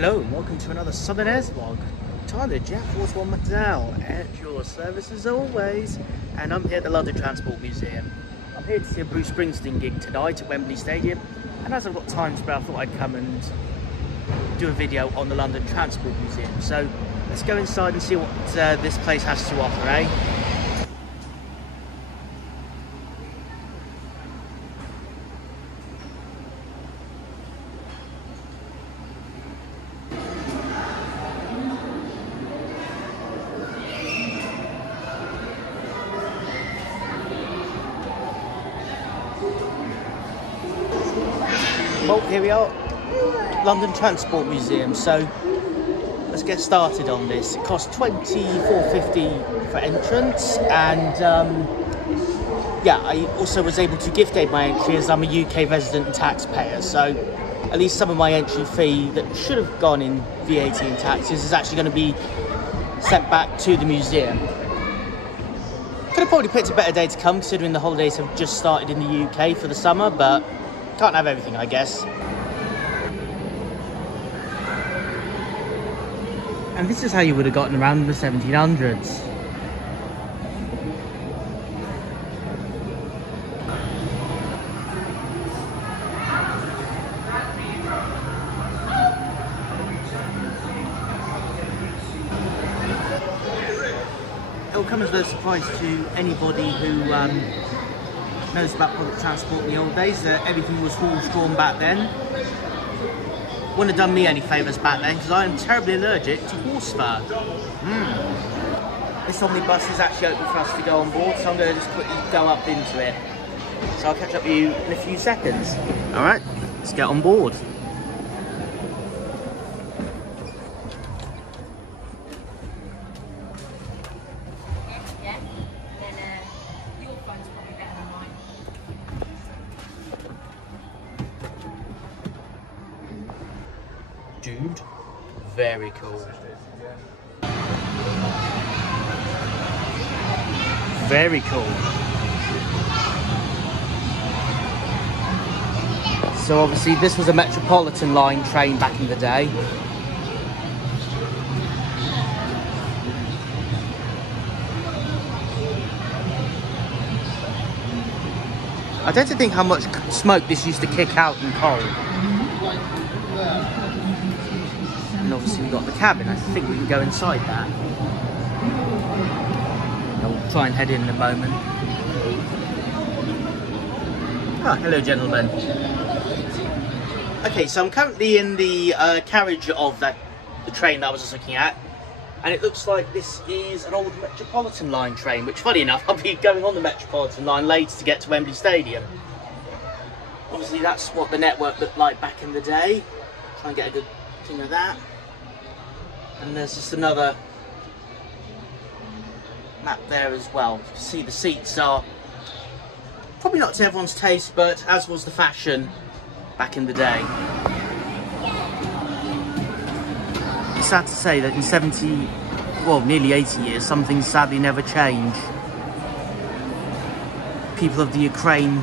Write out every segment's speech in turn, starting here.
Hello and welcome to another Southernairs vlog. Tyler, Jett, 41 McDowell at your service as always. And I'm here at the London Transport Museum. I'm here to see a Bruce Springsteen gig tonight at Wembley Stadium. And as I've got time spare, I thought I'd come and do a video on the London Transport Museum. So let's go inside and see what this place has to offer, eh? Well, here we are, London Transport Museum. So let's get started on this. It costs £24.50 for entrance, and yeah, I also was able to gift aid my entry as I'm a UK resident and taxpayer. So at least some of my entry fee that should have gone in VAT and taxes is actually going to be sent back to the museum. Could have probably picked a better day to come, considering the holidays have just started in the UK for the summer, but can't have everything, I guess. And this is how you would have gotten around in the 1700s. It'll come as no surprise to anybody who knows about public transport in the old days that everything was horse-drawn back then. Wouldn't have done me any favours back then because I am terribly allergic to horse fur. This omnibus is actually open for us to go on board, so I'm going to just quickly go up into it. So I'll catch up with you in a few seconds. Alright, let's get on board. Dude, very cool. Very cool. So obviously this was a Metropolitan line train back in the day. I don't think how much smoke this used to kick out in coal. And obviously we've got the cabin. I think we can go inside that. I'll try and head in a moment. Ah, hello gentlemen. Okay, so I'm currently in the carriage of the train that I was just looking at. And it looks like this is an old Metropolitan line train, which funny enough, I'll be going on the Metropolitan line later to get to Wembley Stadium. Obviously that's what the network looked like back in the day. Try and get a good thing of that. And there's just another map there as well. You can see the seats are probably not to everyone's taste, but as was the fashion back in the day. It's sad to say that in 70, well, nearly 80 years, some things sadly never change. People of the Ukraine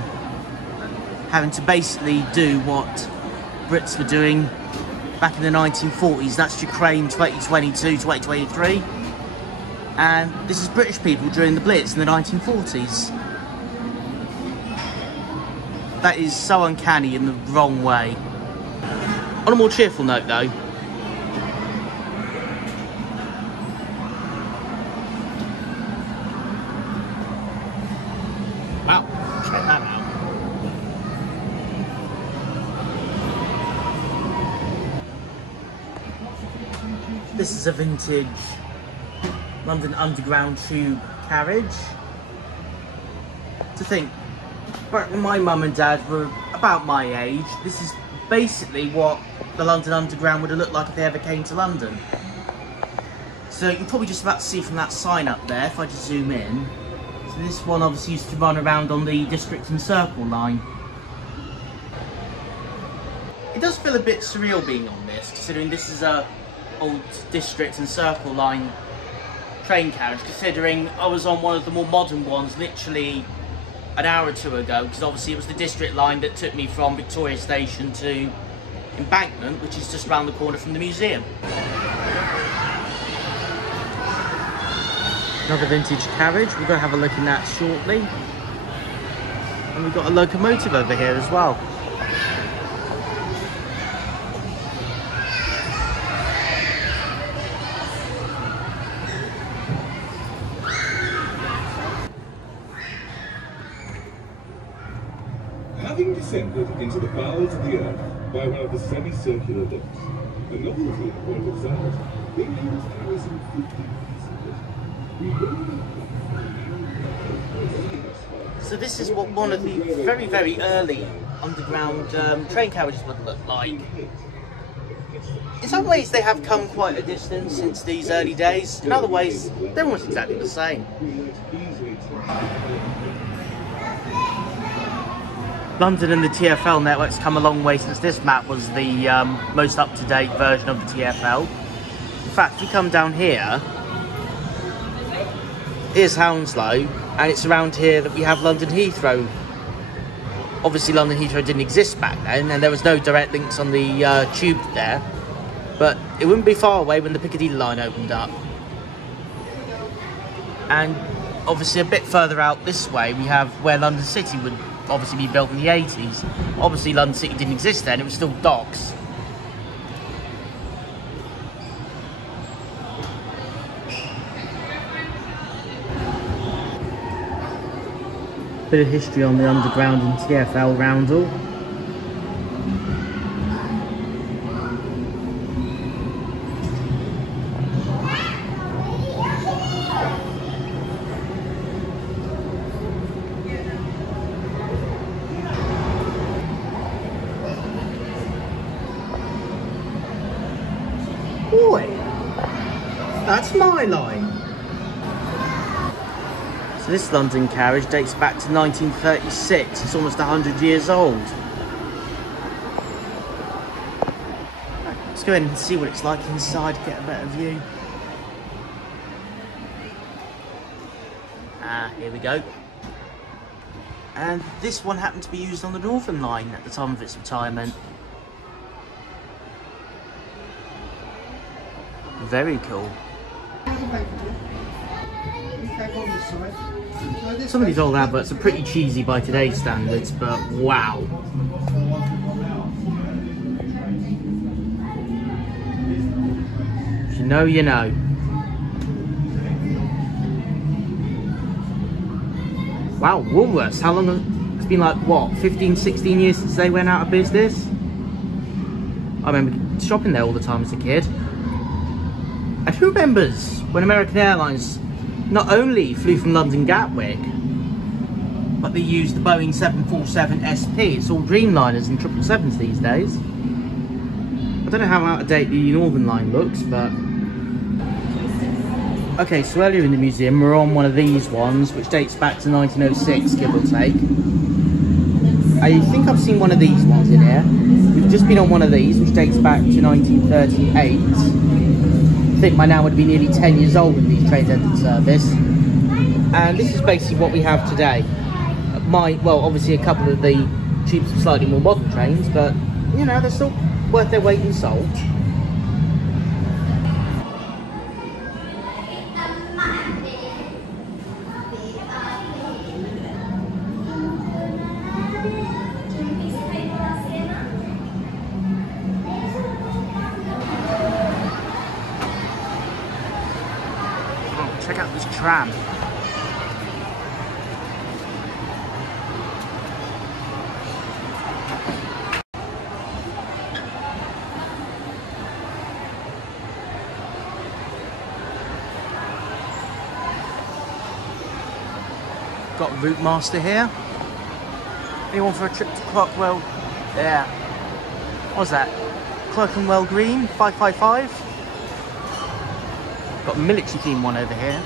having to basically do what Brits were doing back in the 1940s. That's Ukraine 2022, 2023. And this is British people during the Blitz in the 1940s. That is so uncanny in the wrong way. On a more cheerful note though, wow, check that out. This is a vintage London Underground tube carriage. To think, back when my mum and dad were about my age, this is basically what the London Underground would have looked like if they ever came to London. So you can probably just about see from that sign up there, if I just zoom in. So this one obviously used to run around on the District and Circle line. It does feel a bit surreal being on this, considering this is a old District and Circle line train carriage, considering I was on one of the more modern ones literally an hour or two ago, because obviously it was the District line that took me from Victoria Station to Embankment, which is just round the corner from the museum. Another vintage carriage, we're going to have a look in that shortly. And we've got a locomotive over here as well. Having descended into the bowels of the earth by one of the semicircular lifts, a novelty in point of size, being able to carry some 50 passengers. So this is what one of the very, very early underground train carriages would look like. In some ways they have come quite a distance since these early days. In other ways, they're almost exactly the same. London and the TfL network's come a long way since this map was the most up-to-date version of the TfL. In fact, if you come down here, here's Hounslow, and it's around here that we have London Heathrow. Obviously London Heathrow didn't exist back then, and there was no direct links on the tube there, but it wouldn't be far away when the Piccadilly line opened up. And obviously a bit further out this way we have where London City would obviously be built in the 80s. Obviously London City didn't exist then, it was still docks. Bit of history on the underground and TfL roundel. Boy, that's my line. So this London carriage dates back to 1936. It's almost 100 years old. Let's go in and see what it's like inside, get a better view. Here we go. And this one happened to be used on the Northern Line at the time of its retirement. Very cool. Some of these old adverts are pretty cheesy by today's standards, but wow. If you know, you know. Wow, Woolworths, how long? It's been like, what, 15, 16 years since they went out of business? I remember shopping there all the time as a kid. And who remembers when American Airlines not only flew from London Gatwick, but they used the Boeing 747 SP. It's all Dreamliners and 777s these days. I don't know how out of date the Northern Line looks, but... Okay, so earlier in the museum we're on one of these ones, which dates back to 1906, give or take. I think I've seen one of these ones in here. We've just been on one of these, which dates back to 1938. I think by now would be nearly 10 years old when these trains entered service. And this is basically what we have today. Well, obviously a couple of the cheaper, slightly more modern trains, but, you know, they're still worth their weight in salt. Check out this tram. Got Route Master here. Anyone for a trip to Clerkenwell? Yeah. What's that? Clerkenwell Green, 555. Got a military theme one over here.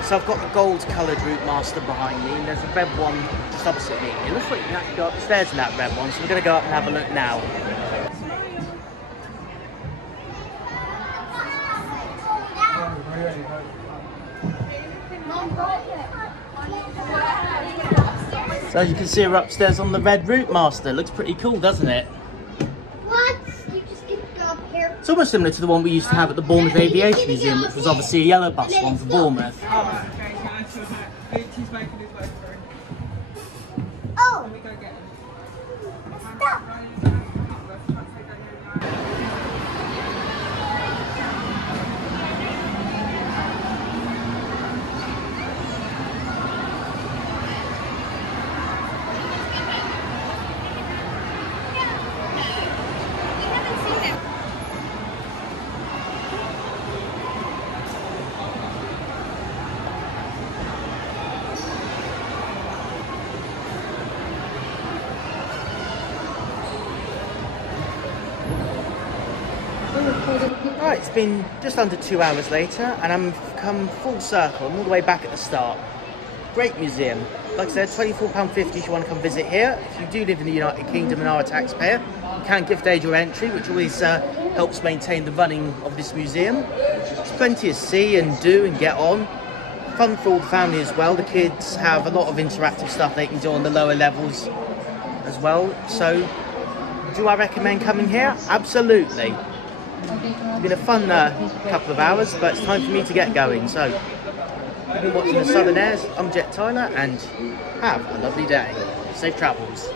Right, so I've got the gold coloured Route Master behind me, and there's a red one just opposite me. It looks like you can actually go upstairs in that red one, so we're going to go up and have a look now. So as you can see, we're upstairs on the red Route Master. Looks pretty cool, doesn't it? What? You just get to go up here. It's almost similar to the one we used to have at the Bournemouth Aviation Museum, which was obviously a yellow bus one for Bournemouth. Oh. Stop. Right, it's been just under 2 hours later, and I'm come full circle. I'm all the way back at the start. Great museum. Like I said, £24.50 if you want to come visit here. If you do live in the United Kingdom and are a taxpayer, you can gift aid your entry, which always helps maintain the running of this museum. There's plenty to see and do and get on. Fun for all the family as well. The kids have a lot of interactive stuff they can do on the lower levels as well. So, do I recommend coming here? Absolutely. It's been a fun couple of hours, but it's time for me to get going. So, you've been watching the Southernairs. I'm Jett and have a lovely day. Safe travels.